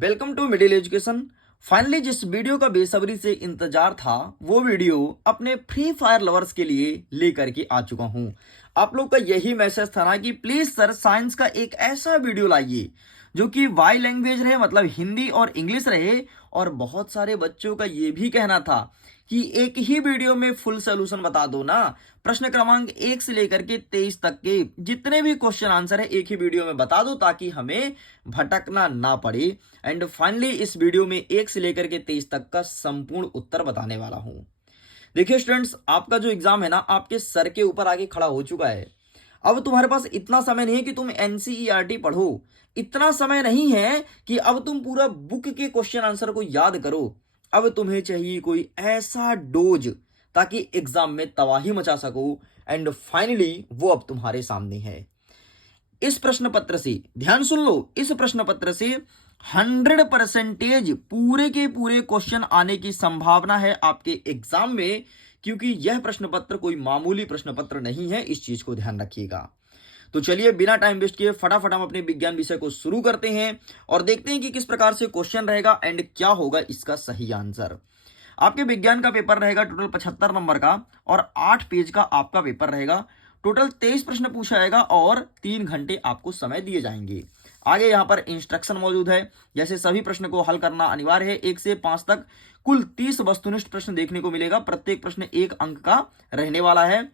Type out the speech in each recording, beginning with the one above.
Welcome to middle education. Finally जिस video का बेसब्री से इंतजार था वो वीडियो अपने फ्री फायर लवर्स के लिए लेकर के आ चुका हूं। आप लोग का यही मैसेज था ना कि प्लीज सर साइंस का एक ऐसा वीडियो लाइए जो कि वाई लैंग्वेज रहे, मतलब हिंदी और इंग्लिश रहे। और बहुत सारे बच्चों का ये भी कहना था कि एक ही वीडियो में फुल सोल्यूशन बता दो ना। प्रश्न क्रमांक 1 से लेकर के 23 तक के जितने भी क्वेश्चन आंसर है एक ही वीडियो में बता दो ताकि हमें भटकना ना पड़े। एंड फाइनली इस वीडियो में 1 से लेकर के 23 तक का संपूर्ण उत्तर बताने वाला हूं। देखिए स्टूडेंट्स, आपका जो एग्जाम है ना आपके सर के ऊपर आके खड़ा हो चुका है। अब तुम्हारे पास इतना समय नहीं है कि तुम एनसीईआरटी पढ़ो, इतना समय नहीं है कि अब तुम पूरा बुक के क्वेश्चन आंसर को याद करो। अब तुम्हें चाहिए कोई ऐसा डोज ताकि एग्जाम में तबाही मचा सको। एंड फाइनली वो अब तुम्हारे सामने है। इस प्रश्न पत्र से ध्यान सुन लो, इस प्रश्न पत्र से 100% पूरे के पूरे क्वेश्चन आने की संभावना है आपके एग्जाम में, क्योंकि यह प्रश्न पत्र कोई मामूली प्रश्न पत्र नहीं है। इस चीज को ध्यान रखिएगा। तो चलिए बिना टाइम वेस्ट किए फटाफट हम अपने विज्ञान विषय को शुरू करते हैं और देखते हैं कि किस प्रकार से क्वेश्चन रहेगा एंड क्या होगा इसका सही आंसर। आपके विज्ञान का पेपर रहेगा टोटल 75 नंबर का और 8 पेज का आपका पेपर रहेगा। टोटल 23 प्रश्न पूछा जाएगा और 3 घंटे आपको समय दिए जाएंगे। आगे यहाँ पर इंस्ट्रक्शन मौजूद है, जैसे सभी प्रश्न को हल करना अनिवार्य है। 1 से 5 तक कुल 30 वस्तुनिष्ठ प्रश्न देखने को मिलेगा। प्रत्येक प्रश्न 1 अंक का रहने वाला है।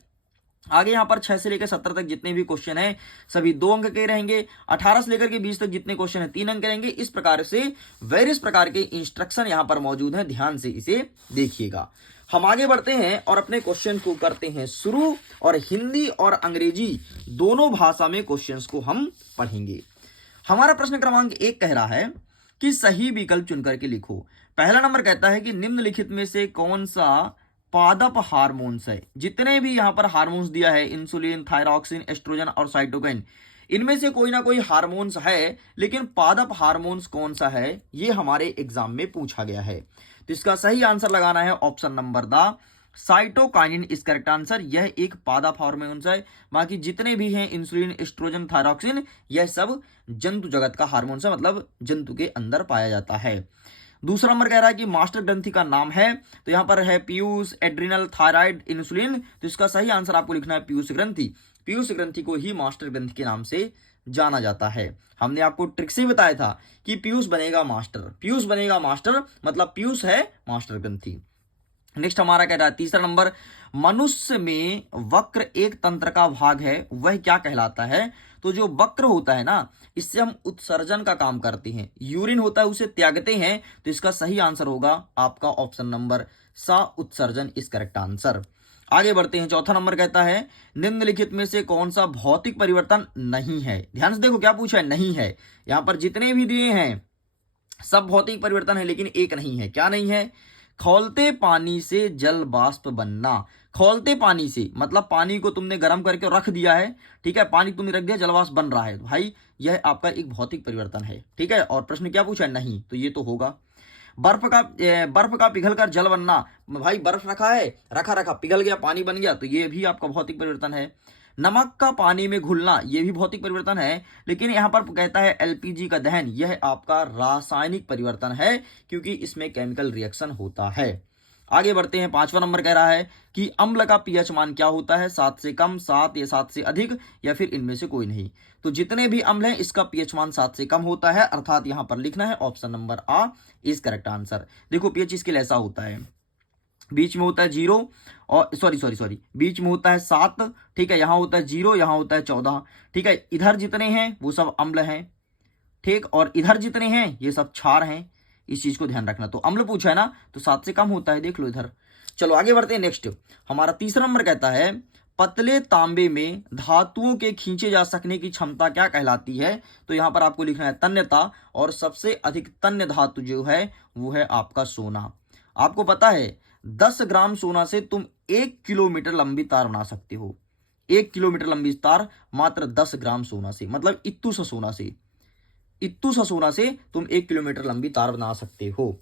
आगे यहाँ पर 6 से लेकर 17 तक जितने भी क्वेश्चन हैं सभी 2 अंक के रहेंगे। 18 से लेकर के 20 तक जितने क्वेश्चन हैं 3 अंक के रहेंगे। इस प्रकार से वेरियस प्रकार के इंस्ट्रक्शन यहाँ पर मौजूद हैं, ध्यान से इसे देखिएगा। हम आगे बढ़ते हैं और अपने क्वेश्चन को करते हैं शुरू। और हिंदी और अंग्रेजी दोनों भाषा में क्वेश्चंस को हम पढ़ेंगे। हमारा प्रश्न क्रमांक 1 कह रहा है कि सही विकल्प चुन करके लिखो। पहला नंबर कहता है कि निम्नलिखित में से कौन सा पादप हार्मोन्स है। जितने भी यहाँ पर हार्मोन्स दिया है, इंसुलिन, थायरॉक्सिन, एस्ट्रोजन और साइटोकिन, इनमें से कोई ना कोई हार्मोन्स है, लेकिन पादप हार्मोन्स कौन सा है ये हमारे एग्जाम में पूछा गया है। तो इसका सही आंसर लगाना है option number the cytokinin is correct answer. यह एक पादप हार्मोन्स है। बाकी जितने भी हैं इंसुलिन, एस्ट्रोजन, थायरॉक्सिन, यह सब जंतु जगत का हार्मोन्स है, मतलब जंतु के अंदर पाया जाता है। दूसरा नंबर कह रहा है कि मास्टर ग्रंथि का नाम है, तो यहां पर है पीयूष, एड्रिनल, थायराइड, इंसुलिन। तो इसका सही आंसर आपको लिखना है पीयूष ग्रंथि। पीयूष ग्रंथि को ही मास्टर ग्रंथि के नाम से जाना जाता है। हमने आपको ट्रिक से बताया था कि पीयूष बनेगा मास्टर, पीयूष बनेगा मास्टर, मतलब पीयूष है मास्टर ग्रंथि। नेक्स्ट हमारा कह रहा है तीसरा नंबर, मनुष्य में वक्र एक तंत्र का भाग है, वह क्या कहलाता है। तो जो वक्र होता है ना, इससे हम उत्सर्जन का काम करते हैं, यूरिन होता है उसे त्यागते हैं। तो इसका सही आंसर होगा आपका ऑप्शन नंबर सा, उत्सर्जन इज करेक्ट आंसर। आगे बढ़ते हैं। चौथा नंबर कहता है निम्नलिखित में से कौन सा भौतिक परिवर्तन नहीं है। ध्यान से देखो क्या पूछा है, नहीं है। यहां पर जितने भी दिए हैं सब भौतिक परिवर्तन है, लेकिन एक नहीं है। क्या नहीं है? खौलते पानी से जल वाष्प बनना। खौलते पानी से मतलब पानी को तुमने गर्म करके रख दिया है, ठीक है, पानी तुमने रख दिया, जल वाष्प बन रहा है, भाई यह आपका एक भौतिक परिवर्तन है, ठीक है। और प्रश्न क्या पूछा है? नहीं, तो ये तो होगा। बर्फ का पिघल कर जल बनना, भाई बर्फ रखा है, रखा पिघल गया, पानी बन गया, तो ये भी आपका भौतिक परिवर्तन है। नमक का पानी में घुलना, यह भी भौतिक परिवर्तन है, लेकिन यहां पर कहता है एलपीजी का दहन, यह आपका रासायनिक परिवर्तन है, क्योंकि इसमें केमिकल रिएक्शन होता है। आगे बढ़ते हैं। 5वां नंबर कह रहा है कि अम्ल का पीएच मान क्या होता है। 7 से कम, 7 या 7 से अधिक, या फिर इनमें से कोई नहीं। तो जितने भी अम्ल हैं इसका पीएच मान 7 से कम होता है, अर्थात यहां पर लिखना है ऑप्शन नंबर आ इज करेक्ट आंसर। देखो पीएच इसके लिए ऐसा होता है, बीच में होता है 0 और सॉरी बीच में होता है 7, ठीक है, यहां होता है 0, यहां होता है 14, ठीक है। इधर जितने हैं वो सब अम्ल हैं, ठीक, और इधर जितने हैं ये सब क्षार हैं। इस चीज को ध्यान रखना। तो अम्ल पूछा है ना, तो 7 से कम होता है, देख लो इधर। चलो आगे बढ़ते हैं। नेक्स्ट हमारा तीसरा नंबर कहता है पतले तांबे में धातुओं के खींचे जा सकने की क्षमता क्या कहलाती है। तो यहां पर आपको लिखना है तन्यता, और सबसे अधिक तन्य धातु जो है वो है आपका सोना। आपको पता है 10 ग्राम सोना से तुम 1 किलोमीटर लंबी तार बना सकते हो। 1 किलोमीटर लंबी तार मात्र 10 ग्राम सोना से, मतलब इत्तू सा सोना से तुम 1 किलोमीटर लंबी तार बना सकते हो।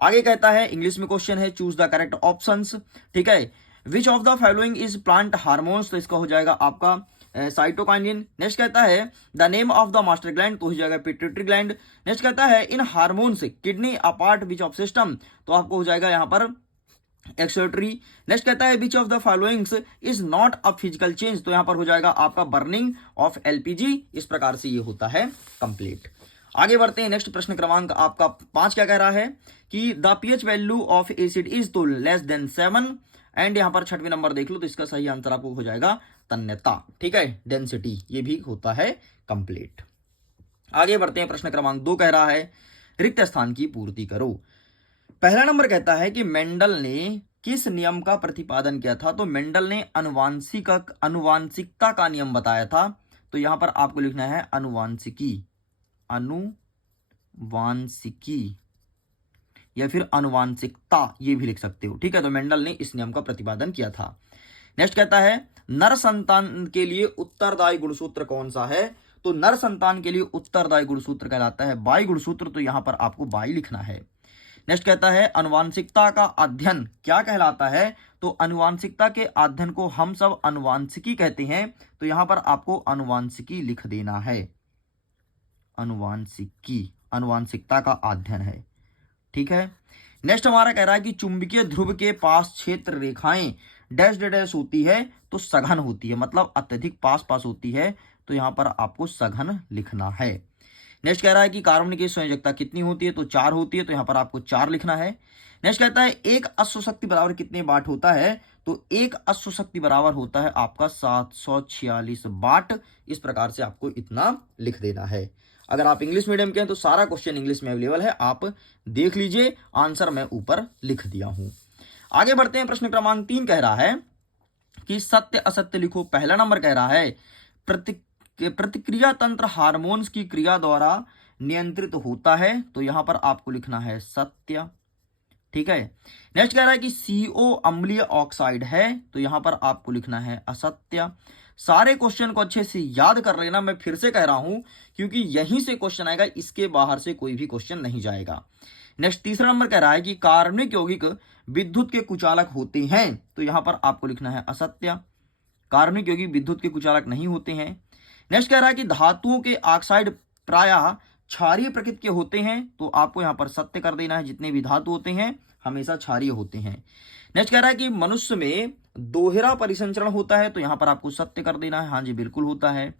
आगे कहता है इंग्लिश में क्वेश्चन है, चूज द करेक्ट ऑप्शंस, ठीक है। Which of the following is plant hormones. तो इसका हो जाएगा आपका साइटोकाइनिन। नेक्स्ट कहता है the name of the master gland, तो हो जाएगा पिट्यूटरी ग्लैंड। नेक्स्ट कहता है in hormones kidney apart which of system, तो आपको हो जाएगा यहाँ पर एक्सोटरी। नेक्स्ट कहता है which of the followings is not a physical change, तो यहां पर हो जाएगा आपका बर्निंग ऑफ एलपीजी। इस प्रकार से ये होता है कंप्लीट। आगे बढ़ते हैं। नेक्स्ट प्रश्न क्रमांक आपका 5 क्या कह रहा है कि the pH value of acid is तो लेस देन 7, एंड यहां पर 6वें नंबर देख लो, तो इसका सही आंसर आपको हो जाएगा तन्यता। ठीक है, डेंसिटी, ये भी होता है कंप्लीट। आगे बढ़ते हैं। प्रश्न क्रमांक 2 कह रहा है रिक्त स्थान की पूर्ति करो। पहला नंबर कहता है कि मेंडल ने किस नियम का प्रतिपादन किया था, तो मेंडल ने अनुवांशिकता का नियम बताया था। तो यहां पर आपको लिखना है अनुवांशिकी, अनुवांशिकी या फिर अनुवांशिकता, ये भी लिख सकते हो। ठीक है, तो मेंडल ने इस नियम का प्रतिपादन किया था। नेक्स्ट कहता है नर संतान के लिए उत्तरदायी गुणसूत्र कौन सा है, तो नर संतान के लिए उत्तरदायी गुणसूत्र कहलाता है बाई गुणसूत्र, तो यहां पर आपको बाई लिखना है। नेक्स्ट कहता है अनुवांशिकता का अध्ययन क्या कहलाता है, तो अनुवांशिकता के अध्ययन को हम सब अनुवांशिकी कहते हैं, तो यहां पर आपको अनुवांशिकी लिख देना है। अनुवांशिकी अनुवांशिकता का अध्ययन है। ठीक है। नेक्स्ट हमारा कह रहा है कि चुंबकीय ध्रुव के पास क्षेत्र रेखाएं डैश डैश होती है, तो सघन होती है, मतलब अत्यधिक पास पास होती है, तो यहां पर आपको सघन लिखना है। नेक्स्ट कह रहा है कि कार्बन की संयोजकता कितनी होती है, तो 4 होती है, तो यहां पर आपको 4 लिखना है। नेक्स्ट कहता है एक अश्व शक्ति बराबर कितने वाट होता है, तो एक अश्व शक्ति बराबर होता है आपका 746 वाट। इस प्रकार से आपको इतना लिख देना है। अगर आप इंग्लिश मीडियम के हैं तो सारा क्वेश्चन इंग्लिश में अवेलेबल है, आप देख लीजिए, आंसर मैं ऊपर लिख दिया हूं। आगे बढ़ते हैं। प्रश्न क्रमांक 3 कह रहा है कि सत्य असत्य लिखो। पहला नंबर कह रहा है प्रतिक्रिया तंत्र हार्मोन्स की क्रिया द्वारा नियंत्रित होता है, तो यहां पर आपको लिखना है सत्य। ठीक है। नेक्स्ट कह रहा है कि CO अम्लीय ऑक्साइड है, तो यहां पर आपको लिखना है असत्य। सारे क्वेश्चन को अच्छे से याद कर लेना, मैं फिर से कह रहा हूं, क्योंकि यहीं से क्वेश्चन आएगा, इसके बाहर से कोई भी क्वेश्चन नहीं जाएगा। नेक्स्ट तीसरा नंबर कह रहा है कि कार्बनिक यौगिक विद्युत के कुचालक होते हैं, तो यहां पर आपको लिखना है असत्य। कार्बनिक यौगिक विद्युत के कुचालक नहीं होते हैं। नेक्स्ट कह रहा है कि धातुओं के ऑक्साइड प्रायः क्षारीय प्रकृति के होते हैं, तो आपको यहां पर सत्य कर देना है। जितने भी धातु होते हैं हमेशा क्षारीय होते हैं। नेक्स्ट कह रहा है कि मनुष्य में दोहरा परिसंचरण होता है, तो यहां पर आपको सत्य कर देना है। हाँ जी, बिल्कुल होता है।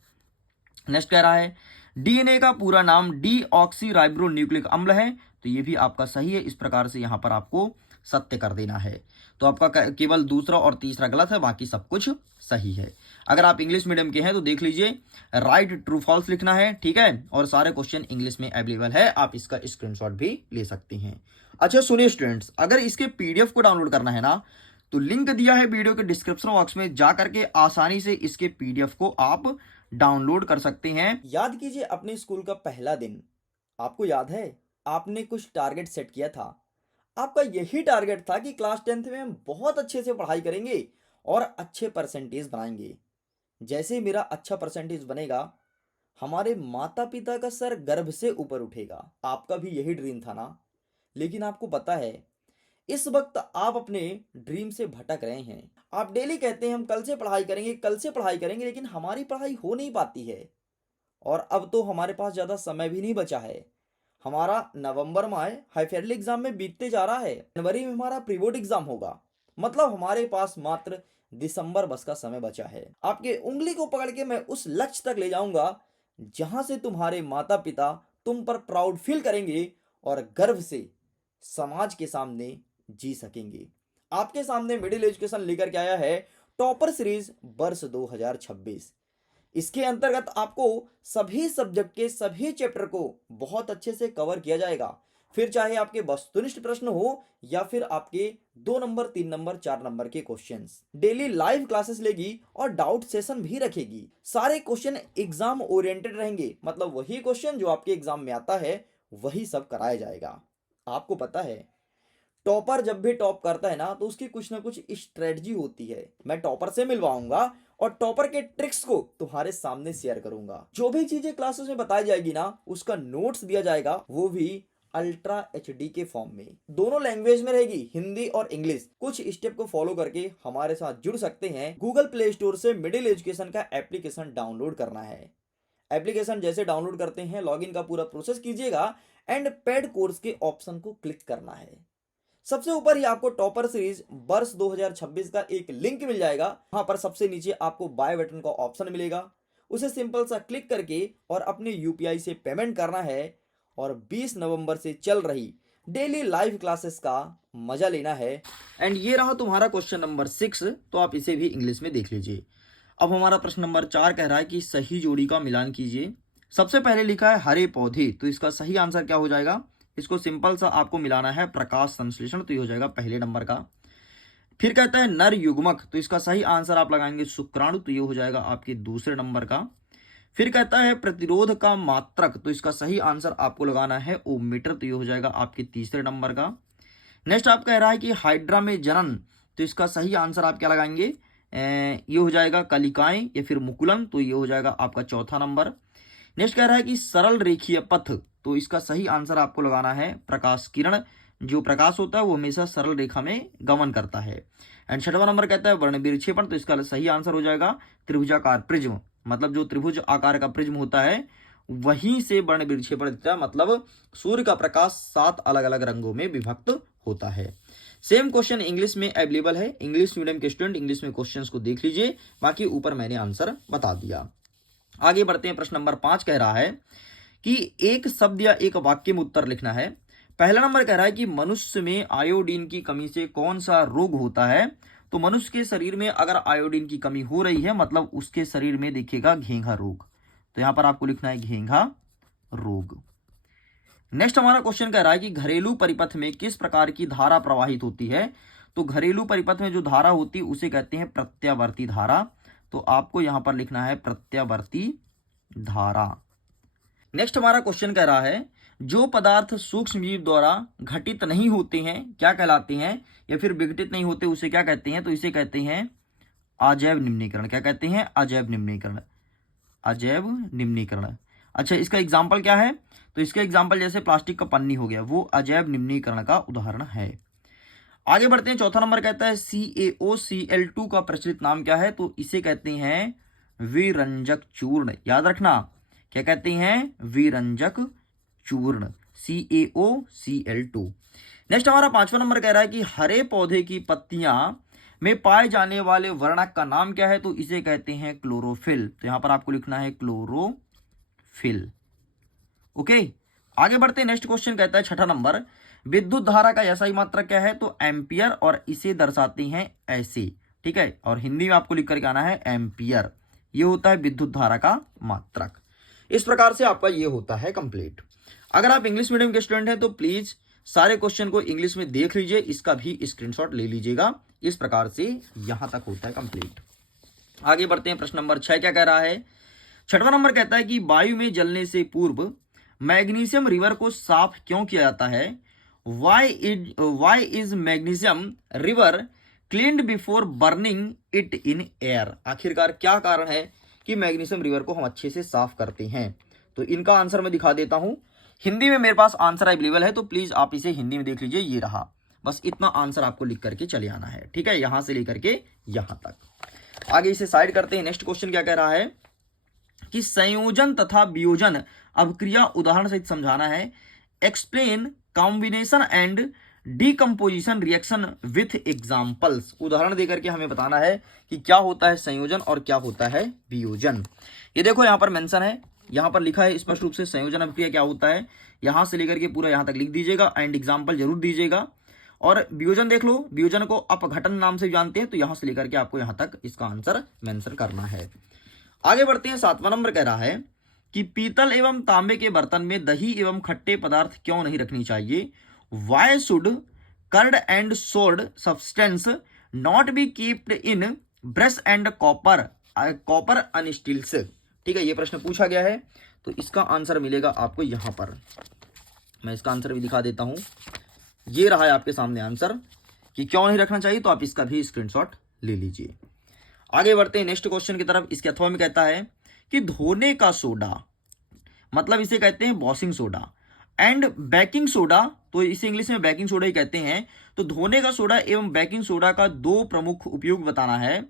नेक्स्ट कह रहा है डीएनए का पूरा नाम डीऑक्सी राइबो न्यूक्लिक अम्ल है, तो ये भी आपका सही है। इस प्रकार से यहां पर आपको सत्य कर देना है। तो आपका केवल दूसरा और तीसरा गलत है, बाकी सब कुछ सही है। अगर आप इंग्लिश मीडियम के हैं तो देख लीजिए, राइट ट्रू फॉल्स लिखना है। ठीक है, और सारे क्वेश्चन इंग्लिश में अवेलेबल है, आप इसका स्क्रीनशॉट भी ले सकते हैं। अच्छा सुनिए स्टूडेंट्स, अगर इसके पीडीएफ को डाउनलोड करना है ना, तो लिंक दिया है वीडियो के डिस्क्रिप्शन बॉक्स में, जा करके आसानी से इसके पीडीएफ को आप डाउनलोड कर सकते हैं। याद कीजिए अपने स्कूल का पहला दिन, आपको याद है आपने कुछ टारगेट सेट किया था। आपका यही टारगेट था कि क्लास 10th में हम बहुत अच्छे से पढ़ाई करेंगे और अच्छे परसेंटेज बनाएंगे। जैसे मेरा अच्छा परसेंटेज बनेगा, हमारे माता पिता का सर गर्व से ऊपर उठेगा। आपका भी यही ड्रीम था ना? लेकिन आपको पता है इस वक्त आप अपने ड्रीम से भटक रहे हैं। आप डेली कहते हैं हम कल से पढ़ाई करेंगे, कल से पढ़ाई करेंगे, लेकिन हमारी पढ़ाई हो नहीं पाती है। और अब तो हमारे पास ज़्यादा समय भी नहीं बचा है। हमारा नवंबर में हाफ ईयरली एग्जाम में बीतते जा रहा है, जनवरी में हमारा प्री बोर्ड एग्जाम होगा, मतलब हमारे पास मात्र दिसंबर बस का समय बचा है। आपके उंगली को पकड़ के मैं उस लक्ष्य तक ले जाऊंगा जहां से तुम्हारे माता पिता तुम पर प्राउड फील करेंगे और गर्व से समाज के सामने जी सकेंगे। आपके सामने मिडिल एजुकेशन लेकर के आया है टॉपर सीरीज वर्ष 2026। इसके अंतर्गत आपको सभी सब्जेक्ट के सभी चैप्टर को बहुत अच्छे से कवर किया जाएगा। फिर चाहे आपके वस्तुनिष्ठ प्रश्न हो या फिर आपके 2 नंबर 3 नंबर 4 नंबर के क्वेश्चंस। डेली लाइव क्लासेस लेगी और डाउट सेशन भी रखेगी। सारे क्वेश्चन एग्जाम ओरिएंटेड रहेंगे, मतलब वही क्वेश्चन जो आपके एग्जाम में आता है वही सब कराया जाएगा। आपको पता है टॉपर जब भी टॉप करता है ना, तो उसकी कुछ ना कुछ स्ट्रेटजी होती है। मैं टॉपर से मिलवाऊंगा और टॉपर के ट्रिक्स को तुम्हारे सामने शेयर करूंगा। जो भी चीजें क्लासेस में बताई जाएगी ना, उसका नोट्स दिया जाएगा, वो भी अल्ट्रा एचडी के फॉर्म में। दोनों लैंग्वेज में रहेगी, हिंदी और इंग्लिश। कुछ स्टेप को फॉलो करके हमारे साथ जुड़ सकते हैं। गूगल प्ले स्टोर से मिडिल एजुकेशन का एप्लीकेशन डाउनलोड करना है। एप्लीकेशन जैसे डाउनलोड करते हैं, लॉगिन का पूरा प्रोसेस कीजिएगा एंड पेड कोर्स के ऑप्शन को क्लिक करना है। सबसे ऊपर ही आपको टॉपर सीरीज वर्ष 2026 का एक लिंक मिल जाएगा। वहां पर सबसे नीचे आपको बाय बटन का ऑप्शन मिलेगा, उसे सिंपल सा क्लिक करके और अपने यूपीआई से पेमेंट करना है और 20 नवंबर से चल रही डेली लाइव क्लासेस का मजा लेना है। एंड ये रहा तुम्हारा क्वेश्चन नंबर 6, तो आप इसे भी इंग्लिश में देख लीजिए। अब हमारा प्रश्न नंबर 4 कह रहा है कि सही जोड़ी का मिलान कीजिए। सबसे पहले लिखा है हरे पौधे, तो इसका सही आंसर क्या हो जाएगा? इसको सिंपल सा आपको मिलाना है प्रकाश संश्लेषण, तो ये हो जाएगा पहले नंबर का। फिर कहता है नर युग्मक, तो इसका सही आंसर आप लगाएंगे शुक्राणु, तो ये हो जाएगा आपके दूसरे नंबर का। फिर कहता है प्रतिरोध का मात्रक, तो इसका सही आंसर आपको लगाना है ओममीटर, तो ये हो जाएगा आपके तीसरे नंबर का। नेक्स्ट आप कह रहा है कि हाइड्रा में जनन, तो इसका सही आंसर आप क्या लगाएंगे? ये हो जाएगा कलिकाएं या फिर मुकुलन, तो ये हो जाएगा आपका चौथा नंबर। नेक्स्ट कह रहा है कि सरल रेखीय पथ, तो इसका सही आंसर आपको लगाना है प्रकाश किरण। जो प्रकाश होता है वो हमेशा सरल रेखा में गमन करता है। एंड छठवां नंबर कहता है वर्ण विक्षेपण, तो इसका सही आंसर हो जाएगा त्रिभुजाकार प्रिज्म। मतलब जो त्रिभुज आकार का प्रिज्म होता है वहीं से वर्ण विक्षेपण दिखता है, मतलब सूर्य का प्रकाश 7 अलग अलग रंगों में विभक्त होता है। सेम क्वेश्चन इंग्लिश में अवेलेबल है। इंग्लिश मीडियम के स्टूडेंट इंग्लिश में क्वेश्चंस को देख लीजिए, बाकी ऊपर मैंने आंसर बता दिया। आगे बढ़ते हैं। प्रश्न नंबर 5 कह रहा है कि एक शब्द या एक वाक्य में उत्तर लिखना है। पहला नंबर कह रहा है कि मनुष्य में आयोडीन की कमी से कौन सा रोग होता है? तो मनुष्य के शरीर में अगर आयोडीन की कमी हो रही है, मतलब उसके शरीर में दिखेगा घेंघा रोग, तो यहां पर आपको लिखना है घेंघा रोग। नेक्स्ट हमारा क्वेश्चन कह रहा है कि घरेलू परिपथ में किस प्रकार की धारा प्रवाहित होती है? तो घरेलू परिपथ में जो धारा होती है उसे कहते हैं प्रत्यावर्ती धारा, तो आपको यहां पर लिखना है प्रत्यावर्ती धारा। नेक्स्ट हमारा क्वेश्चन कह रहा है जो पदार्थ सूक्ष्म जीव द्वारा घटित नहीं होते हैं क्या कहलाते हैं, या फिर विघटित नहीं होते उसे क्या कहते हैं? तो इसे कहते हैं अजैव निम्नीकरण। क्या कहते हैं? अजैव निम्नीकरण। अजैव निम्नीकरण। अच्छा, इसका एग्जाम्पल क्या है? तो इसका एग्जाम्पल जैसे प्लास्टिक का पन्नी हो गया, वो अजैव निम्नीकरण का उदाहरण है। आगे बढ़ते हैं। चौथा नंबर कहता है CaOCl2 का प्रचलित नाम क्या है? तो इसे कहते हैं विरंजक चूर्ण। याद रखना, क्या कहते हैं? विरंजक चूर्ण, CaOCl2। नेक्स्ट हमारा 5वां नंबर कह रहा है कि हरे पौधे की पत्तियां में पाए जाने वाले वर्णक का नाम क्या है? तो इसे कहते हैं क्लोरोफिल, तो यहां पर आपको लिखना है क्लोरोफिल। ओके, आगे बढ़ते हैं। नेक्स्ट क्वेश्चन कहता है 6ठा नंबर विद्युत धारा का SI मात्रक क्या है? तो एम्पियर, और इसे दर्शाते हैं ऐसे, ठीक है, और हिंदी में आपको लिख करके आना है एम्पियर। ये होता है विद्युत धारा का मात्रक। इस प्रकार से आपका ये होता है कंप्लीट। अगर आप इंग्लिश मीडियम के स्टूडेंट हैं तो प्लीज सारे क्वेश्चन को इंग्लिश में देख लीजिए, इसका भी स्क्रीनशॉट ले लीजिएगा। इस प्रकार से यहां तक होता है कंप्लीट। आगे बढ़ते हैं। प्रश्न नंबर 6 क्या कह रहा है? 6वां नंबर कहता है कि वायु में जलने से पूर्व मैग्नीशियम रिवर को साफ क्यों किया जाता है? वाई इज मैग्नीशियम रिवर cleaned before burning it in air? आखिरकार क्या कारण है कि मैग्नीशियम रिवर को हम अच्छे से साफ करते हैं? तो इनका आंसर मैं दिखा देता हूं। हिंदी में मेरे पास आंसर अवेलेबल है, तो प्लीज आप इसे हिंदी में देख लीजिए। ये रहा, बस इतना आंसर आपको लिख करके चले आना है, ठीक है, यहां से लेकर के यहां तक। आगे इसे साइड करते हैं। नेक्स्ट क्वेश्चन क्या कह रहा है कि संयोजन तथा वियोजन अभिक्रिया उदाहरण सहित समझाना है। Explain combination and decomposition reaction with examples. उदाहरण देकर के हमें बताना है कि क्या होता है संयोजन और क्या होता है वियोजन। ये देखो यहां पर मेंशन है, यहां पर लिखा है स्पष्ट रूप से संयोजन अभिक्रिया क्या होता है। यहां से लेकर के पूरा यहां तक लिख दीजिएगा एंड एग्जाम्पल जरूर दीजिएगा। और वियोजन देख लो, वियोजन को अपघटन नाम से जानते हैं, तो यहां से लेकर के आपको यहां तक इसका आंसर मेंशन करना है। आगे बढ़ते हैं। 7वां नंबर कह रहा है कि पीतल एवं तांबे के बर्तन में दही एवं खट्टे पदार्थ क्यों नहीं रखनी चाहिए? Why should curd and sour substance not be keeped in brass and copper utensils? ठीक है, ये प्रश्न पूछा गया है, तो इसका आंसर मिलेगा आपको यहां पर। मैं इसका आंसर भी दिखा देता हूं। ये रहा है आपके सामने आंसर कि क्यों नहीं रखना चाहिए, तो आप इसका भी स्क्रीनशॉट ले लीजिए। आगे बढ़ते हैं नेक्स्ट क्वेश्चन की तरफ। इसके अथवा में कहता है कि धोने का सोडा, मतलब इसे कहते हैं washing soda, and baking soda, तो इसे इंग्लिश में बेकिंग सोडा ही कहते हैं। तो धोने का सोडा एवं बेकिंग सोडा का दो प्रमुख उपयोग बताना है।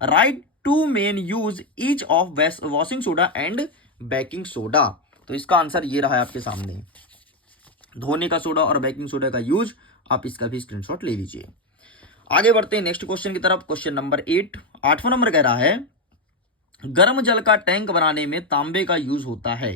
Write two main use each of washing soda and baking soda. तो इसका आंसर ये रहा है आपके सामने, धोने का सोडा और बेकिंग सोडा का यूज। आप इसका भी स्क्रीनशॉट ले लीजिए। आगे बढ़ते हैं नेक्स्ट क्वेश्चन की तरफ। क्वेश्चन नंबर 8, 8वां नंबर कह रहा है गर्म जल का टैंक बनाने में तांबे का यूज होता है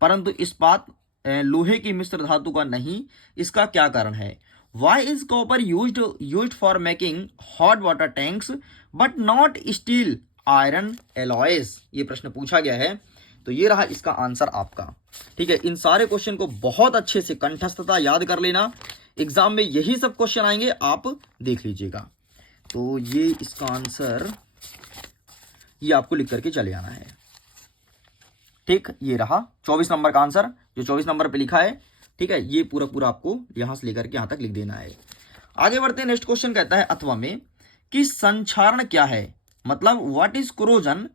परंतु इस्पात लोहे की मिश्र धातु का नहीं, इसका क्या कारण है? Why is copper used for making hot water tanks but not steel iron alloys? ये प्रश्न पूछा गया है। तो ये रहा इसका आंसर आपका। ठीक है, इन सारे क्वेश्चन को बहुत अच्छे से कंठस्थता याद कर लेना, एग्जाम में यही सब क्वेश्चन आएंगे, आप देख लीजिएगा। तो ये इसका आंसर ये आपको लिख करके चले आना है। ठीक, ये रहा 24 नंबर का आंसर, जो 24 नंबर पे लिखा है। ठीक है, ये पूरा पूरा आपको यहां से लेकर के यहां तक लिख देना है। आगे बढ़ते हैं, नेक्स्ट क्वेश्चन कहता है अथवा में कि संक्षारण क्या है, मतलब व्हाट इज कोरोजन।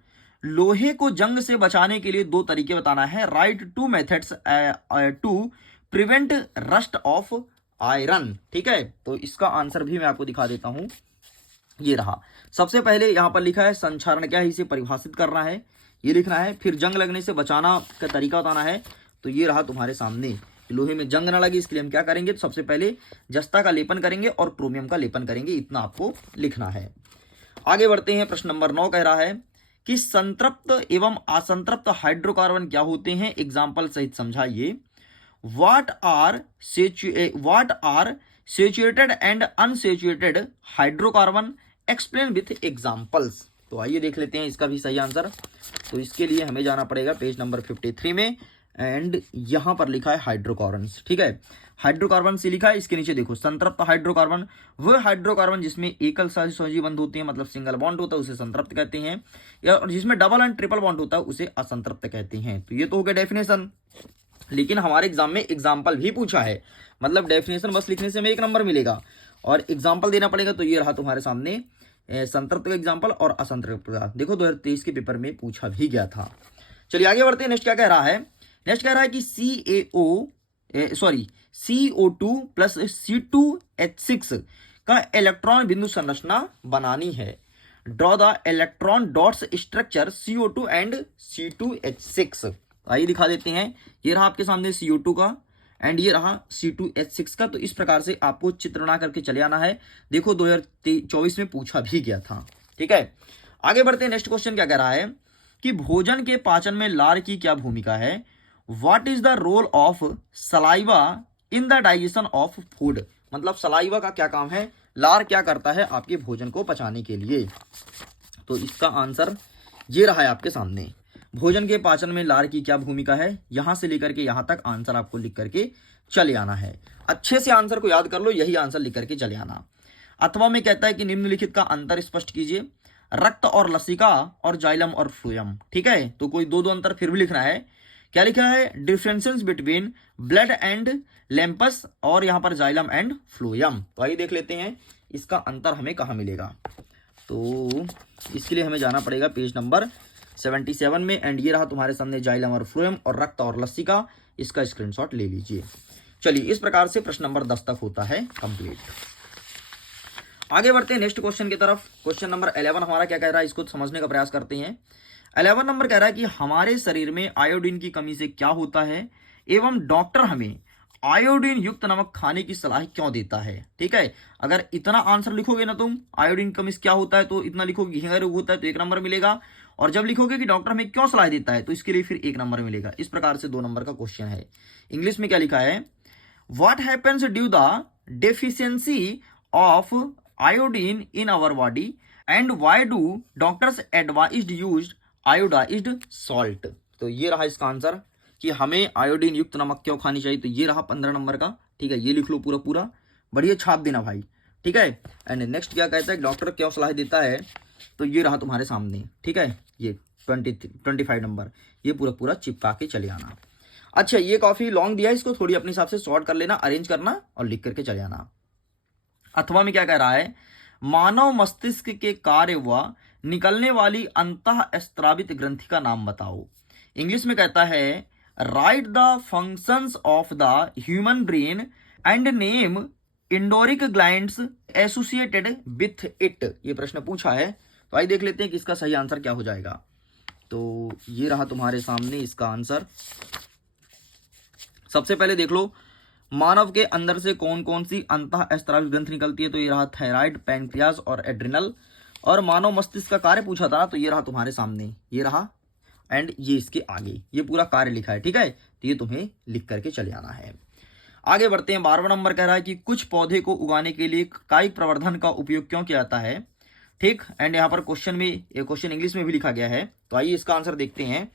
लोहे को जंग से बचाने के लिए दो तरीके बताना है। Write two methods to prevent rust of iron. ठीक है, तो इसका आंसर भी मैं आपको दिखा देता हूं। ये रहा, सबसे पहले यहां पर लिखा है संक्षारण क्या है, इसे परिभाषित करना है, ये लिखना है। फिर जंग लगने से बचाना का तरीका बताना है। तो ये रहा तुम्हारे सामने, लोहे में जंग ना लगे इसके लिए हम क्या करेंगे, तो सबसे पहले जस्ता का लेपन करेंगे और क्रोमियम का लेपन करेंगे, इतना आपको लिखना है। आगे बढ़ते हैं, प्रश्न नंबर 9 कह रहा है कि संतृप्त एवं असंतृप्त हाइड्रोकार्बन क्या होते हैं, एग्जाम्पल सहित समझाइए। What are saturated and unsaturated hydrocarbon, explain with examples. तो आइए देख लेते हैं इसका भी सही आंसर। तो इसके लिए हमें जाना पड़ेगा पेज नंबर 53 में, एंड यहां पर लिखा है हाइड्रोकार्बन्स। ठीक है, हाइड्रोकार्बन से लिखा है, इसके नीचे देखो संतृप्त हाइड्रोकार्बन, वह हाइड्रोकार्बन जिसमें एकल सहजी बंध होते हैं, मतलब सिंगल बॉन्ड होता है, उसे संतृप्त कहते हैं, या और जिसमें डबल एंड ट्रिपल बॉन्ड होता है उसे असंतृप्त कहते हैं। तो ये तो हो गया डेफिनेशन, लेकिन हमारे एग्जाम में एग्जाम्पल भी पूछा है, मतलब डेफिनेशन बस लिखने से हमें 1 नंबर मिलेगा और एग्जाम्पल देना पड़ेगा। तो ये रहा तुम्हारे सामने संतृप्त का एग्जाम्पल और असंतृप्त का। देखो 2023 के पेपर में पूछा भी गया था। चलिए आगे बढ़ते हैं, नेक्स्ट क्या कह रहा है, नेक्स्ट कह रहा है कि CO2 प्लस C2H6 का इलेक्ट्रॉन बिंदु संरचना बनानी है। Draw the electron dots structure CO2 and C2H6। आइए दिखा देते हैं, ये रहा आपके सामने CO2 का एंड ये रहा C2H6 का। तो इस प्रकार से आपको चित्र बना करके चले आना है। देखो 2024 में पूछा भी गया था। ठीक है, आगे बढ़ते हैं, नेक्स्ट क्वेश्चन क्या कह रहा है कि भोजन के पाचन में लार की क्या भूमिका है। What is the role of saliva in the digestion of food, मतलब सलाइवा का क्या काम है, लार क्या करता है आपके भोजन को पचाने के लिए। तो इसका आंसर ये रहा है आपके सामने, भोजन के पाचन में लार की क्या भूमिका है। यहां से लेकर के यहां तक आंसर आपको लिख करके चले आना है। अच्छे से आंसर को याद कर लो, यही आंसर लिख करके चले आना। अथवा में कहता है कि निम्नलिखित का अंतर स्पष्ट कीजिए। रक्त और लसिका और जाइलम और फ्लोएम। ठीक है, तो कोई दो अंतर फिर भी लिखना है। क्या लिखा है, differences between blood and lamps और यहां पर जाइलम एंड फ्लोएम। तो आइए देख लेते हैं इसका अंतर हमें कहां मिलेगा। तो इसके लिए हमें जाना पड़ेगा पेज नंबर 77 में, एंड ये रहा तुम्हारे सामने जाइलम और फ्लोएम और रक्त और लसिका, इसका स्क्रीनशॉट ले लीजिए। चलिए, इस प्रकार से प्रश्न नंबर 10 तक होता है कंप्लीट। आगे बढ़ते हैं नेक्स्ट क्वेश्चन की तरफ। क्वेश्चन नंबर 11 हमारा क्या कह रहा है, इसको समझने का प्रयास करते हैं। 11 नंबर कह रहा है कि हमारे शरीर में आयोडीन की कमी से क्या होता है एवं डॉक्टर हमें आयोडीन युक्त नमक खाने की सलाह क्यों देता है। ठीक है, अगर इतना आंसर लिखोगे ना तुम, आयोडीन कमी से क्या होता है, तो इतना लिखोगे, घेंगा रोग होता है तो 1 नंबर मिलेगा, और जब लिखोगे कि डॉक्टर हमें क्यों सलाह देता है तो इसके लिए फिर 1 नंबर मिलेगा। इस प्रकार से 2 नंबर का क्वेश्चन है। इंग्लिश में क्या लिखा है, what happens due the deficiency of iodine in our body and why do doctors advised used iodised salt. तो ये रहा इसका आंसर कि हमें आयोडीन युक्त नमक क्यों खानी चाहिए। तो ये रहा 15 नंबर का। ठीक है, ये लिख लो पूरा पूरा, बढ़िया छाप देना भाई। ठीक है, एंड नेक्स्ट क्या कहता है, डॉक्टर क्यों सलाह देता है, तो ये रहा तुम्हारे सामने। ठीक है, ये 25 नंबर, ये पूरा पूरा चिपका के चले आना। अच्छा, ये काफी लॉन्ग दिया है, इसको थोड़ी अपने हिसाब से शॉर्ट कर लेना, अरेंज करना और लिख करके चले आना। अथवा में क्या कह रहा है, मानव मस्तिष्क के कार्य व निकलने वाली अंतः स्त्रावित ग्रंथि का नाम बताओ। इंग्लिश में कहता है write the functions of the human brain and name endocrine glands associated with it. ये प्रश्न पूछा है, तो आइए देख लेते हैं कि इसका सही आंसर क्या हो जाएगा। तो ये रहा तुम्हारे सामने इसका आंसर। सबसे पहले देख लो, मानव के अंदर से कौन कौन सी अंतःस्रावी ग्रंथि निकलती है, तो ये रहा थायराइड, पैंक्रियाज और एड्रिनल। और मानव मस्तिष्क का कार्य पूछा था, तो ये रहा तुम्हारे सामने, ये रहा एंड ये इसके आगे, ये पूरा कार्य लिखा है, ठीक है। तो ये तुम्हें लिख करके चले आना है। आगे बढ़ते हैं। 12वां नंबर कह रहा है कि कुछ पौधे को उगाने के लिए कायिक प्रवर्धन का उपयोग क्यों किया जाता है, ठीक। एंड यहाँ पर क्वेश्चन में, एक क्वेश्चन इंग्लिश में भी लिखा गया है, तो आइए इसका आंसर देखते हैं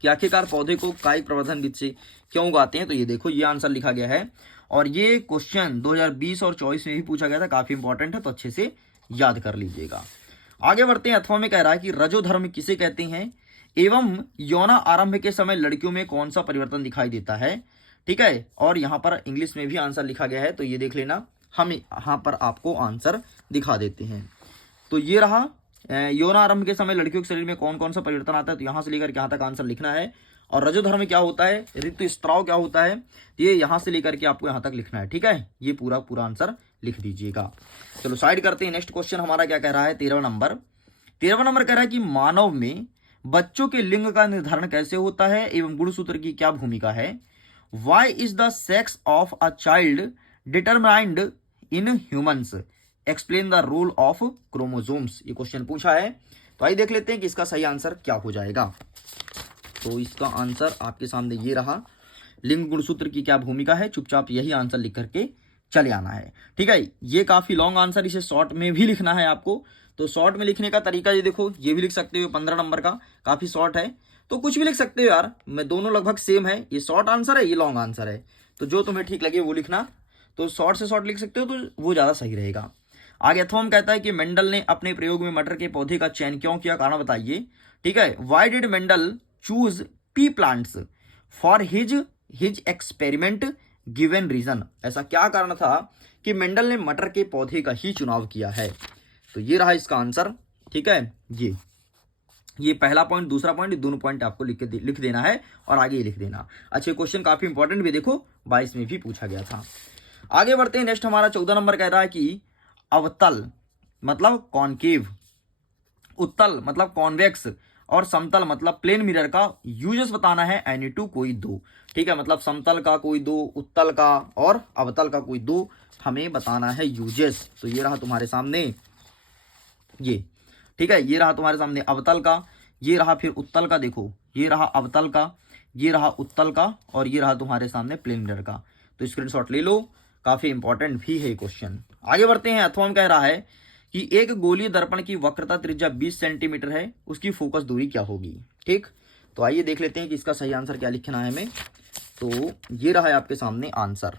कि आखिरकार पौधे को कायिक प्रवर्धन विधि से क्यों उगाते हैं। तो ये देखो, ये आंसर लिखा गया है और ये क्वेश्चन 2020 और 24 में भी पूछा गया था, काफी इंपॉर्टेंट है, तो अच्छे से याद कर लीजिएगा। आगे बढ़ते हैं। अथवा में कह रहा है कि रजोधर्म किसे कहते हैं एवं यौना आरंभ के समय लड़कियों में कौन सा परिवर्तन दिखाई देता है, ठीक है। और यहाँ पर इंग्लिश में भी आंसर लिखा गया है, तो ये देख लेना, हम यहाँ पर आपको आंसर दिखा देते हैं। तो ये रहा, यौनारंभ के समय लड़कियों के शरीर में कौन कौन सा परिवर्तन आता है, तो यहाँ से लेकर यहाँ तक आंसर लिखना है। और रजोधर्म क्या होता है, ऋतुस्राव क्या होता है, ये यहाँ से लेकर के आपको यहाँ तक लिखना है, ठीक है। ये पूरा पूरा आंसर लिख दीजिएगा। चलो साइड करते हैं। नेक्स्ट क्वेश्चन हमारा क्या कह रहा है, 13वां नंबर। 13वां नंबर कह रहा है कि मानव में बच्चों के लिंग का निर्धारण कैसे होता है एवं गुणसूत्र की क्या भूमिका है। Why is the sex of a child determined in humans, explain the role of chromosomes. ये क्वेश्चन पूछा है, तो आइए देख लेते हैं कि इसका सही आंसर क्या हो जाएगा। तो इसका आंसर आपके सामने ये रहा, लिंग गुणसूत्र की क्या भूमिका है, चुपचाप यही आंसर लिख करके चले आना है, ठीक है। ये काफी लॉन्ग आंसर, इसे शॉर्ट में भी लिखना है आपको। तो शॉर्ट में लिखने का तरीका ये देखो, ये भी लिख सकते हो, 15 नंबर का काफी शॉर्ट है, तो कुछ भी लिख सकते हो यार, मैं दोनों लगभग सेम है, ये शॉर्ट आंसर है, ये लॉन्ग आंसर है, तो जो तुम्हें ठीक लगे वो लिखना। तो शॉर्ट से शॉर्ट लिख सकते हो, तो वो ज्यादा सही रहेगा। आगे अथवा कहता है कि मेंडल ने अपने प्रयोग में मटर के पौधे का चयन क्यों किया, कारण बताइए, ठीक है। Why did Mendel choose pea plants for his experiment, given reason. ऐसा क्या कारण था कि मेंडल ने मटर के पौधे का ही चुनाव किया है। तो ये रहा इसका आंसर, ठीक है। ये पहला पॉइंट, दूसरा पॉइंट, दोनों पॉइंट आपको लिख देना है और आगे ये लिख देना। अच्छे क्वेश्चन काफी इंपॉर्टेंट भी, देखो 22 में भी पूछा गया था। आगे बढ़ते हैं। नेक्स्ट हमारा 14 नंबर कह रहा है कि अवतल मतलब कॉनकेव, उत्तल मतलब कॉन्वेक्स और समतल मतलब प्लेन मिरर का यूजेस बताना है, एनी टू कोई दो, ठीक है। मतलब समतल का कोई दो, उत्तल का और अवतल का कोई दो हमें बताना है यूजेस। तो ये रहा तुम्हारे सामने ये, ठीक है। ये रहा तुम्हारे सामने अवतल का, ये रहा फिर उत्तल का, देखो ये रहा अवतल का, ये रहा उत्तल का और ये रहा तुम्हारे सामने प्लेन मिरर का। तो स्क्रीनशॉट ले लो, काफी इंपॉर्टेंट भी है क्वेश्चन। आगे बढ़ते हैं। अथवा कह रहा है कि एक गोलीय दर्पण की वक्रता त्रिज्या 20 सेंटीमीटर है, उसकी फोकस दूरी क्या होगी, ठीक। तो आइए देख लेते हैं कि इसका सही आंसर क्या लिखना है हमें। तो ये रहा है आपके सामने आंसर,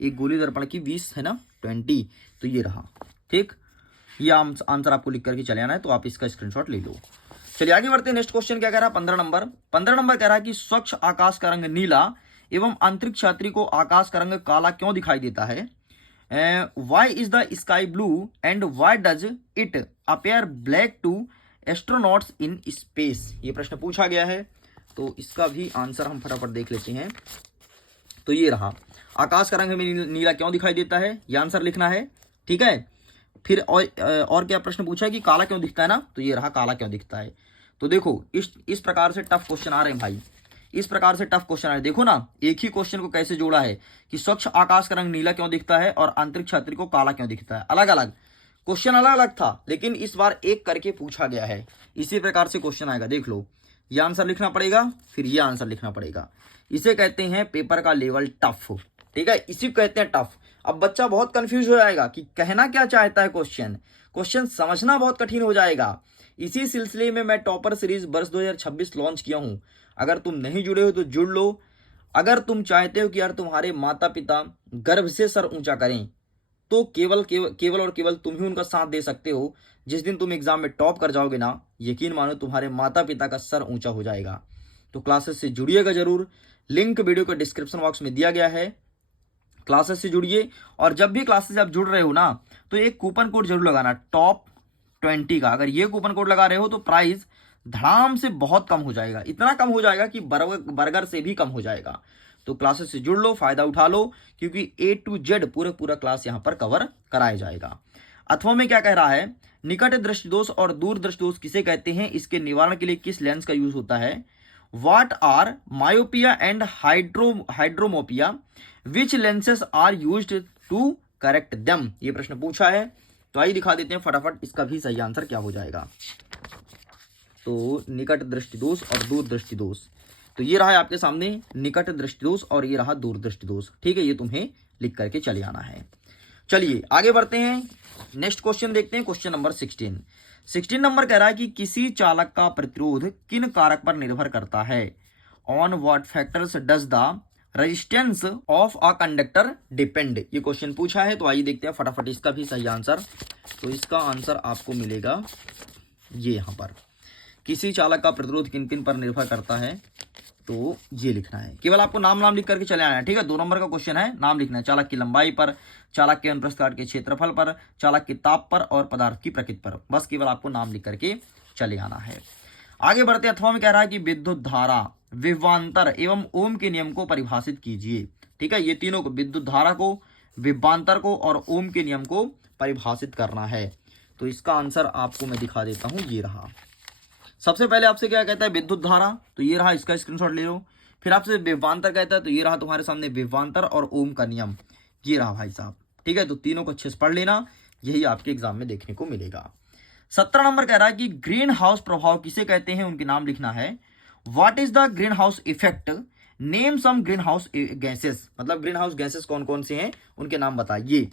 एक गोलीय दर्पण की 20 है ना, 20, तो ये रहा, ठीक। ये आंसर आपको लिख करके चले आना है, तो आप इसका स्क्रीनशॉट ले लो। चलिए आगे बढ़ते हैं। नेक्स्ट क्वेश्चन क्या कह रहा है, 15 नंबर। 15 नंबर कह रहा है कि स्वच्छ आकाश का रंग नीला एवं अंतरिक्ष यात्री को आकाश का रंग काला क्यों दिखाई देता है। Why is the sky blue and why does it appear black to astronauts in space. ये प्रश्न पूछा गया है, तो इसका भी आंसर हम फटाफट देख लेते हैं। तो ये रहा, आकाश का रंग हमें नीला क्यों दिखाई देता है, ये आंसर लिखना है, ठीक है। फिर और क्या प्रश्न पूछा है कि काला क्यों दिखता है ना, तो ये रहा काला क्यों दिखता है। तो देखो इस प्रकार से टफ क्वेश्चन आ रहे हैं भाई, इस प्रकार से टफ क्वेश्चन आ रहे हैं। देखो ना, एक ही क्वेश्चन को कैसे जोड़ा है कि स्वच्छ आकाश का रंग नीला क्यों दिखता है और अंतरिक्ष यात्री को काला क्यों दिखता है। अलग अलग क्वेश्चन, अलग अलग था, लेकिन इस बार एक करके पूछा गया है। इसी प्रकार से क्वेश्चन आएगा, देख लो, ये आंसर लिखना पड़ेगा, फिर ये आंसर लिखना पड़ेगा। इसे कहते हैं पेपर का लेवल टफ, ठीक है, इसी को कहते हैं टफ। अब बच्चा बहुत कंफ्यूज हो जाएगा कि कहना क्या चाहता है, क्वेश्चन समझना बहुत कठिन हो जाएगा। इसी सिलसिले में मैं टॉपर सीरीज वर्ष 2026 लॉन्च किया हूं। अगर तुम नहीं जुड़े हो तो जुड़ लो। अगर तुम चाहते हो कि यार तुम्हारे माता पिता गर्व से सर ऊंचा करें, तो केवल और केवल तुम ही उनका साथ दे सकते हो। जिस दिन तुम एग्जाम में टॉप कर जाओगे ना, यकीन मानो तुम्हारे माता पिता का सर ऊंचा हो जाएगा। तो क्लासेस से जुड़िएगा जरूर, लिंक वीडियो के डिस्क्रिप्शन बॉक्स में दिया गया है, क्लासेस से जुड़िए। और जब भी क्लासेस से आप जुड़ रहे हो ना, तो एक कूपन कोड जरूर लगाना, टॉप 20 का। अगर ये कूपन कोड लगा रहे हो तो प्राइस धड़ाम से बहुत कम हो जाएगा, इतना कम हो जाएगा कि बर्गर से भी कम हो जाएगा। तो क्लासेस से जुड़ लो, फायदा उठा लो, क्योंकि ए टू जेड पूरा क्लास यहाँ पर कवर कराया जाएगा। अथवा में क्या कह रहा है, निकट दृष्टि दोष और दूर दृष्टि दोष किसे कहते हैं, इसके निवारण के लिए किस लेंस का यूज होता है। What are myopia and hypermetropia, which lenses are used to correct them, ये प्रश्न पूछा है। तो आइए दिखा देते हैं फटाफट इसका भी सही आंसर क्या हो जाएगा। तो निकट दृष्टि दोष और दूर दृष्टि दोष, तो ये रहा है आपके सामने निकट दृष्टि दोष और ये रहा दूर दृष्टि दोष। ठीक है, ये तुम्हें लिख करके चले आना है। चलिए आगे बढ़ते हैं, नेक्स्ट क्वेश्चन देखते हैं, क्वेश्चन नंबर 16 नंबर कह रहा है कि किसी चालक का प्रतिरोध किन कारक पर निर्भर करता है। On what factors does the resistance of a conductor depend, ये क्वेश्चन पूछा है। तो आइए देखते हैं फटाफट इसका भी सही आंसर। तो इसका आंसर आपको मिलेगा ये यहाँ पर, किसी चालक का प्रतिरोध किन किन पर निर्भर करता है, तो ये लिखना है। केवल आपको नाम लिख करके चले आना है। ठीक है, 2 नंबर का क्वेश्चन है, नाम लिखना है। चालक की लंबाई पर, चालक के अनुप्रस्थ काट के क्षेत्रफल पर, चालक के ताप पर और पदार्थ की प्रकृति पर, बस केवल आपको नाम लिख करके चले आना है। आगे बढ़ते अथवा में कह रहा है कि विद्युत धारा, विभवांतर एवं ओम के नियम को परिभाषित कीजिए। ठीक है, ये तीनों को, विद्युत धारा को, विभवांतर को और ओम के नियम को परिभाषित करना है। तो इसका आंसर आपको मैं दिखा देता हूं, ये रहा। सबसे पहले आपसे क्या कहता है, विद्युत धारा, तो ये रहा, इसका स्क्रीनशॉट ले लो। फिर आपसे विभवांतर कहता है, तो ये रहा तुम्हारे सामने विभवांतर और ओम का नियम, ये रहा भाई साहब। ठीक है, तो तीनों को अच्छे से पढ़ लेना, यही आपके एग्जाम में देखने को मिलेगा। 17 नंबर कह रहा है कि ग्रीन हाउस प्रभाव किसे कहते हैं, उनके नाम लिखना है। What is the green house effect, name some green house gases, मतलब ग्रीन हाउस गैसेस कौन कौन से हैं, उनके नाम बताइए।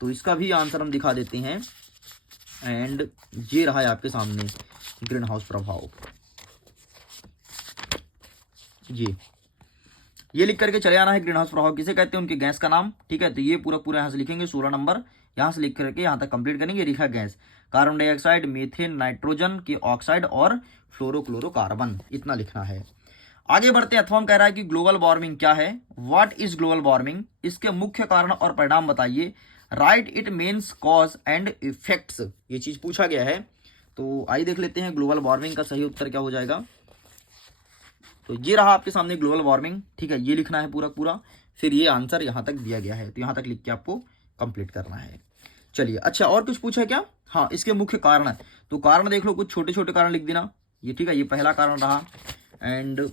तो इसका भी आंसर हम दिखा देते हैं, एंड ये रहा है आपके सामने ग्रीन हाउस प्रभाव, ये लिख करके चले आना है। ग्रीन हाउस प्रभाव किसे कहते हैं, उनके गैस का नाम। ठीक है, तो ये पूरा यहाँ से लिखेंगे, 16 नंबर यहाँ से लिख करके यहाँ तक कंप्लीट करेंगे। लिखा gas, carbon dioxide, methane, nitrogen के ऑक्साइड और फ्लोरोक्लोरोकार्बन, इतना लिखना है। आगे बढ़ते अथवा कह रहा है कि ग्लोबल वार्मिंग क्या है। व्हाट इज ग्लोबल वार्मिंग, इसके मुख्य कारण और परिणाम बताइए। Right it means cause and effects, ये चीज पूछा गया है। तो आइए देख लेते हैं ग्लोबल वार्मिंग का सही उत्तर क्या हो जाएगा। तो ये रहा आपके सामने ग्लोबल वार्मिंग। ठीक है, ये लिखना है पूरा, फिर ये आंसर यहाँ तक दिया गया है, तो यहाँ तक लिख के आपको कंप्लीट करना है। चलिए, अच्छा और कुछ पूछा क्या, हाँ इसके मुख्य कारण है, तो कारण देख लो, कुछ छोटे छोटे कारण लिख देना ये। ठीक है, ये पहला कारण रहा, एंड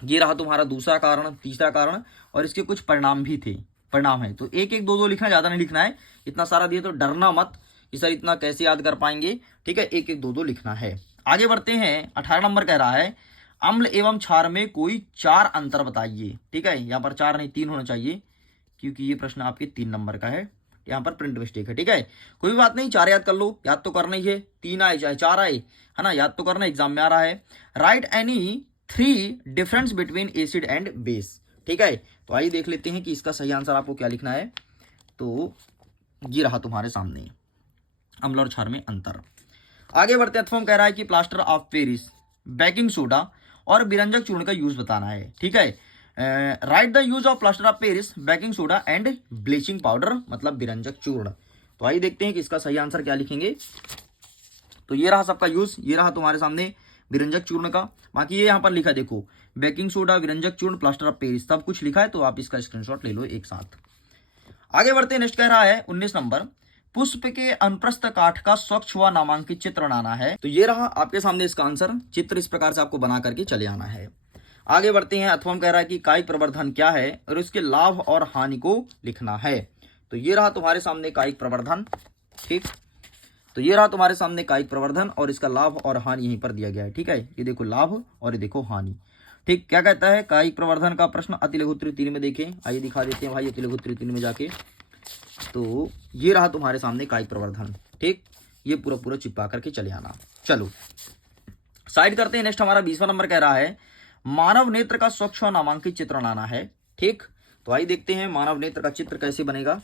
ये रहा तुम्हारा दूसरा कारण, तीसरा कारण, और इसके कुछ परिणाम भी थे, परिणाम है। तो एक एक दो लिखना, ज्यादा नहीं लिखना है, इतना सारा दिया तो डरना मत कि सर इतना कैसे याद कर पाएंगे। ठीक है, एक एक दो लिखना है। आगे बढ़ते हैं, 18 नंबर कह रहा है अम्ल एवं क्षार में कोई 4 अंतर बताइए। ठीक है, यहाँ पर 4 नहीं 3 होना चाहिए, क्योंकि ये प्रश्न आपके 3 नंबर का है, यहाँ पर प्रिंट मिस्टेक है। ठीक है, कोई बात नहीं, 4 याद कर लो, याद तो करना ही है, 3 आए चाहे 4 आए, है ना, याद तो करना, एग्जाम में आ रहा है। Right any 3 difference between acid and base. ठीक है, तो आइए देख लेते हैं कि इसका सही आंसर आपको क्या लिखना है। तो ये रहा तुम्हारे सामने, अम्ल और क्षार में अंतर। आगे बढ़ते हैं, कह रहा है कि plaster of Paris, baking soda और विरंजक चूर्ण का यूज बताना है। ठीक है, write the use of plaster of Paris, baking soda and bleaching powder, मतलब विरंजक चूर्ण। तो आइए देखते हैं कि इसका सही आंसर क्या लिखेंगे। तो ये रहा सबका यूज, ये रहा तुम्हारे सामने विरंजक चूर्ण का। बाकी ये यहाँ पर लिखा है, देखो बेकिंग सोडा, विरंजक चूर्ण, प्लास्टर ऑफ पेरिस, सब कुछ लिखा है, तो आप इसका स्क्रीनशॉट ले लो एक साथ। आगे बढ़ते हैं, नेक्स्ट कह रहा है 19 नंबर, पुष्प के अनुप्रस्थ काठ का स्वच्छ व नामांकित चित्र बनाना है। तो ये रहा आपके सामने इसका आंसर, चित्र इस प्रकार से आपको बना करके चले आना है। आगे बढ़ते हैं, अथवा कह रहा है कि कायिक प्रवर्धन क्या है और उसके लाभ और हानि को लिखना है। तो ये रहा तुम्हारे सामने कायिक प्रवर्धन। ठीक, तो ये रहा तुम्हारे सामने कायिक प्रवर्धन और इसका लाभ और हानि यहीं पर दिया गया है। ठीक है, ये देखो लाभ और ये देखो हानि। ठीक, क्या कहता है कायिक प्रवर्धन का प्रश्न, अति लघु उत्तरीय 3 में देखें, आइए दिखा देते हैं भाई अति लघु उत्तरीय 3 में जाके। तो ये रहा तुम्हारे सामने कायिक प्रवर्धन। ठीक, ये पूरा चिपका करके चले आना। चलो साइड करते हैं, नेक्स्ट हमारा 20वां नंबर कह रहा है मानव नेत्र का स्वच्छ और नामांकित चित्र बनाना है। ठीक, तो आइए देखते हैं मानव नेत्र का चित्र कैसे बनेगा,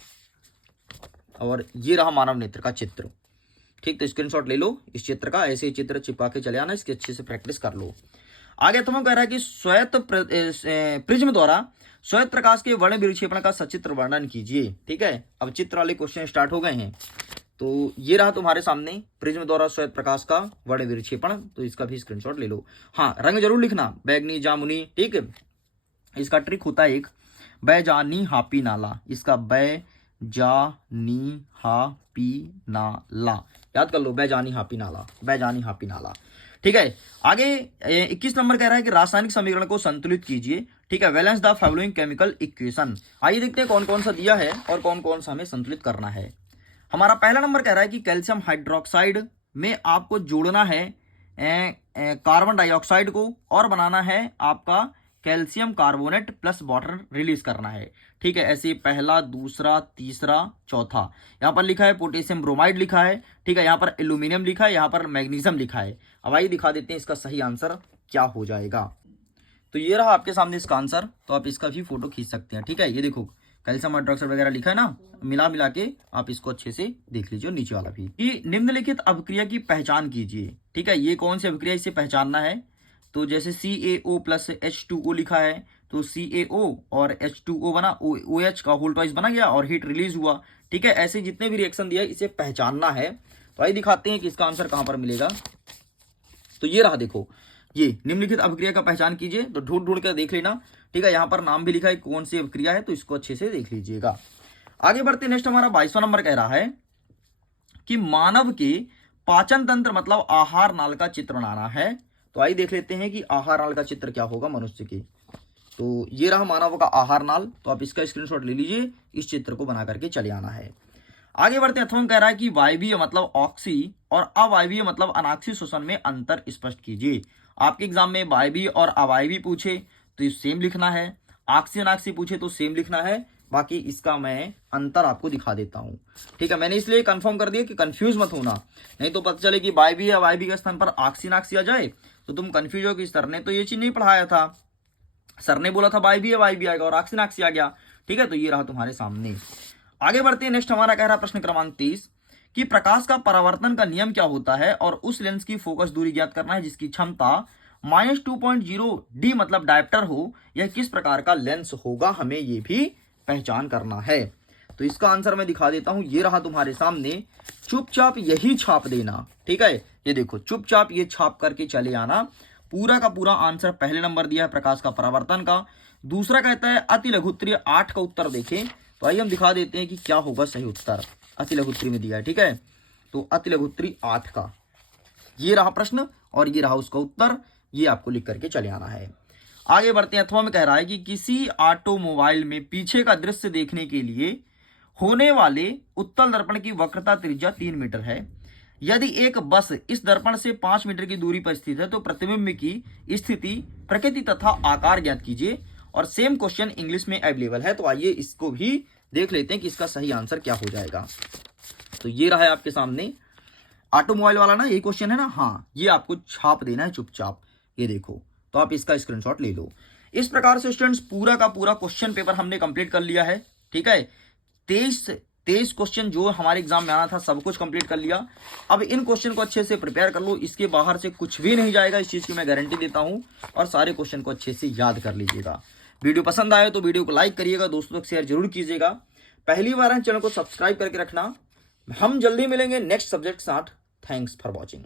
और ये रहा मानव नेत्र का चित्र। ठीक, तो स्क्रीनशॉट ले लो इस चित्र का, ऐसे ही चित्र चिपका के चले आना, इसकी अच्छे से प्रैक्टिस कर लो। आगे तुम्हें कह रहा है कि श्वेत प्रिज्म द्वारा श्वेत प्रकाश के वर्ण विक्षेपण का सचित्र वर्णन कीजिए। ठीक है, अब चित्र वाले क्वेश्चन स्टार्ट हो गए हैं, तो ये रहा तुम्हारे सामने प्रिज्म द्वारा श्वेत प्रकाश का वर्ण विक्षेपण, तो इसका भी स्क्रीनशॉट ले लो। हाँ, रंग जरूर लिखना, बैगनी, जामुनी, ठीक है। इसका ट्रिक होता है एक, बैजानी हापी नाला, इसका बैजानी हापी नाला, याद कर लो, बैजानी हापी नाला, बैजानी हापी नाला, ठीक है। आगे 21 नंबर कह रहा है कि रासायनिक समीकरण को संतुलित कीजिए, ठीक है। Balance the following chemical equation. आइए देखते हैं कौन कौन सा दिया है और कौन कौन सा हमें संतुलित करना है। हमारा पहला नंबर कह रहा है कि कैल्शियम हाइड्रोक्साइड में आपको जोड़ना है कार्बन डाइऑक्साइड को और बनाना है आपका calcium carbonate plus water release करना है, ठीक है। ऐसे पहला, दूसरा, तीसरा, चौथा, यहाँ पर लिखा है पोटेशियम ब्रोमाइड लिखा है, ठीक है। यहाँ पर एल्यूमिनियम लिखा है, यहाँ पर मैग्नीशियम लिखा है। अब आइए दिखा देते हैं इसका सही आंसर क्या हो जाएगा। तो ये रहा आपके सामने इसका आंसर, तो आप इसका भी फोटो खींच सकते हैं, ठीक है। ये देखो कैल्शियम हाइड्रोक्साइड वगैरह लिखा है ना, मिला के आप इसको अच्छे से देख लीजिए, नीचे वाला भी। कि निम्नलिखित अभिक्रिया की पहचान कीजिए, ठीक है। ये कौन सी अभिक्रिया, इसे पहचानना है। तो जैसे CaO प्लस H2O लिखा है, तो CaO और H2O बना, OH का होल ट्वाइस बना गया और हीट रिलीज हुआ, ठीक है। ऐसे जितने भी रिएक्शन दिया है इसे पहचानना है। तो आइए दिखाते हैं कि इसका आंसर कहां पर मिलेगा। तो ये रहा, देखो, ये निम्नलिखित अभिक्रिया का पहचान कीजिए, तो ढूंढ कर देख लेना, ठीक है। यहाँ पर नाम भी लिखा है कौन सी अभिक्रिया है, तो इसको अच्छे से देख लीजिएगा। आगे बढ़ते, नेक्स्ट हमारा 22वां नंबर कह रहा है कि मानव के पाचन तंत्र मतलब आहार नाल का चित्र बनाना है। तो आइए देख लेते हैं कि आहार नाल का चित्र क्या होगा मनुष्य के। तो ये रहा मानव का आहार नाल, तो आप इसका स्क्रीनशॉट ले लीजिए, इस चित्र को बना करके चले आना है। आगे बढ़ते, अथवा कह रहा है कि वायवीय मतलब ऑक्सी और अवायवीय मतलब अनाक्सी श्वसन में अंतर स्पष्ट कीजिए। आपके एग्जाम में वायवीय और अवायवीय पूछे तो ये सेम लिखना है, ऑक्सी अनाक्सी पूछे तो सेम लिखना है। बाकी इसका मैं अंतर आपको दिखा देता हूं, ठीक है। मैंने इसलिए कंफर्म कर दिया कि कंफ्यूज मत होना, नहीं तो पता चले कि वायवीय अवायवीय के स्थान पर ऑक्सी अनाक्सी आ जाए तो तुम कंफ्यूज हो कि सर ने तो ये चीज नहीं पढ़ाया था, सर ने बोला था वायवीय आएगा और ऑक्सी अनाक्सी आ गया, ठीक है। तो ये रहा तुम्हारे सामने। आगे बढ़ते हैं, नेक्स्ट हमारा कह रहा प्रश्न क्रमांक 30 कि प्रकाश का परावर्तन का नियम क्या होता है और उस लेंस की फोकस दूरी ज्ञात करना है जिसकी क्षमता -2.0 D मतलब डायप्टर हो। यह किस प्रकार का लेंस होगा, हमें यह भी पहचान करना है। तो इसका आंसर मैं दिखा देता हूं, ये रहा तुम्हारे सामने, चुपचाप यही छाप देना, ठीक है। ये देखो, चुपचाप ये छाप करके चले आना। पूरा का पूरा आंसर पहले नंबर दिया है प्रकाश का परावर्तन का, दूसरा कहता है अति लघुत्तरीय 8 का उत्तर देखें। तो आइए हम दिखा देते हैं कि क्या होगा सही उत्तर, अति लघुत्तरी में दिया है, ठीक है। तो अति लघुत्तरी 8 का ये रहा प्रश्न और ये रहा उसका उत्तर, ये आपको लिख करके चले आना है। आगे बढ़ते हैं, अथवा में कह रहा है कि किसी ऑटोमोबाइल में पीछे का दृश्य देखने के लिए होने वाले उत्तल दर्पण की वक्रता त्रिज्या 3 मीटर है। यदि एक बस इस दर्पण से 5 मीटर की दूरी पर स्थित है तो प्रतिबिंब की स्थिति, प्रकृति तथा आकार ज्ञात कीजिए। और सेम क्वेश्चन इंग्लिश में अवेलेबल है, तो आइए इसको भी देख लेते हैं कि इसका सही आंसर क्या हो जाएगा। तो ये रहा है आपके सामने ऑटोमोबाइल वाला ना, यही क्वेश्चन है ना, हाँ, ये आपको छाप देना है चुपचाप, ये देखो। तो आप इसका स्क्रीनशॉट ले लो। इस प्रकार से स्टूडेंट्स पूरा का पूरा क्वेश्चन पेपर हमने कंप्लीट कर लिया है, ठीक है। 23 क्वेश्चन जो हमारे एग्जाम में आना था सब कुछ कंप्लीट कर लिया। अब इन क्वेश्चन को अच्छे से प्रिपेयर कर लो, इसके बाहर से कुछ भी नहीं जाएगा, इस चीज की मैं गारंटी देता हूं। और सारे क्वेश्चन को अच्छे से याद कर लीजिएगा। वीडियो पसंद आए तो वीडियो को लाइक करिएगा, दोस्तों तक शेयर जरूर कीजिएगा। पहली बार है चैनल को सब्सक्राइब करके रखना। हम जल्दी मिलेंगे नेक्स्ट सब्जेक्ट के साथ। Thanks for watching.